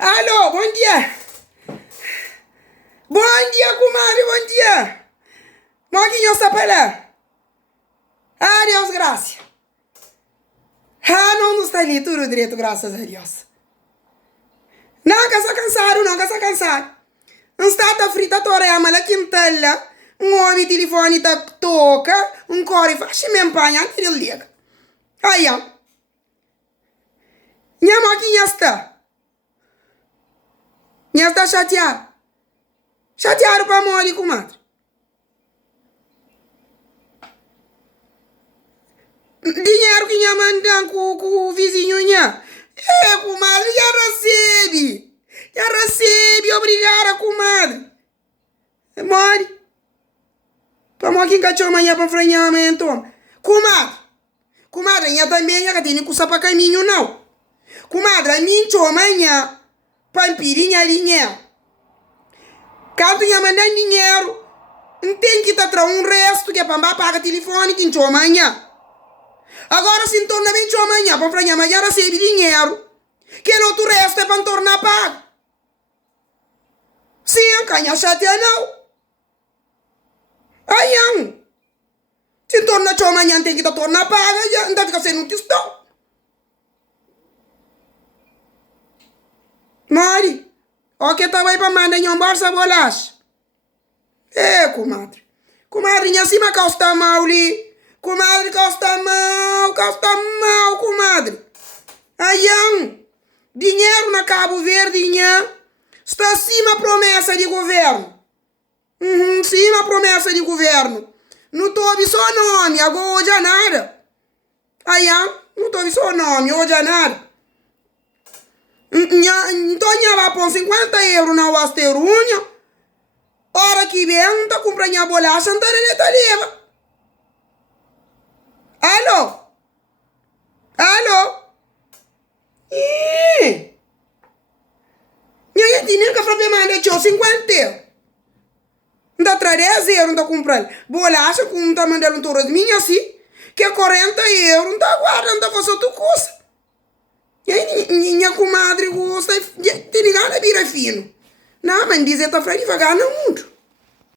Alô, bom dia. Bom dia, comadre, bom dia. Moguinho está para lá. Ah, Deus, graças. Ah, não está ali tudo direito, graças a Deus. Não, que está cansado, não, que está cansado. Não está frita, torre, a mala quintela. Um homem telefone tá toca, um core faz me empanha, que ele liga. Aí, ó. Minha moquinha está. Minha está chateada. Chateado para morrer, comadre. Dinheiro que minha manda com o vizinho, minha. Comadre, já recebe. Já recebe, obrigada, comadre. Morre. Para morrer, que cachorro amanhã para franhar amanhã, então. Comadre, minha também, minha que tem que usar para caminho, não. Comadre, a minha chama amanhã. Pampirinha, linha. Quando minha manda dinheiro, não tem que estar um resto que é para pagar telefone que chama amanhã. Agora se torna bem chama amanhã, para franhar amanhã recebe dinheiro. Que o outro resto é para tornar pago. Sim, canha chateia não. Aí, se torna chama amanhã tem que estar tornar paga, já não fica sendo questão. Mari, o que tá aí para mandar em bolsa bolacha? Comadre. Comadre, minha cima costa mal ali. Comadre, costa mal, comadre. Aí, dinheiro na Cabo Verde, está acima a promessa de governo. Cima a promessa de governo. Não estou só nome, agora hoje é nada. Aí, não estou só nome, hoje é nada. Então, vai pôr 50 euros na Wasterunha. Hora que vem, não está comprando a bolacha, não está leva. Alô? Alô? Minha gente nem que para mandar 50 euros. Não está 3 euros, não está comprando. Bolacha, como não está mandando um touro de mim assim, que é 40 euros, não está guardando, não está fazendo outra coisa. Minha comadre gosta de ligar na bira fino. Não, mas dizer que está devagar não muito.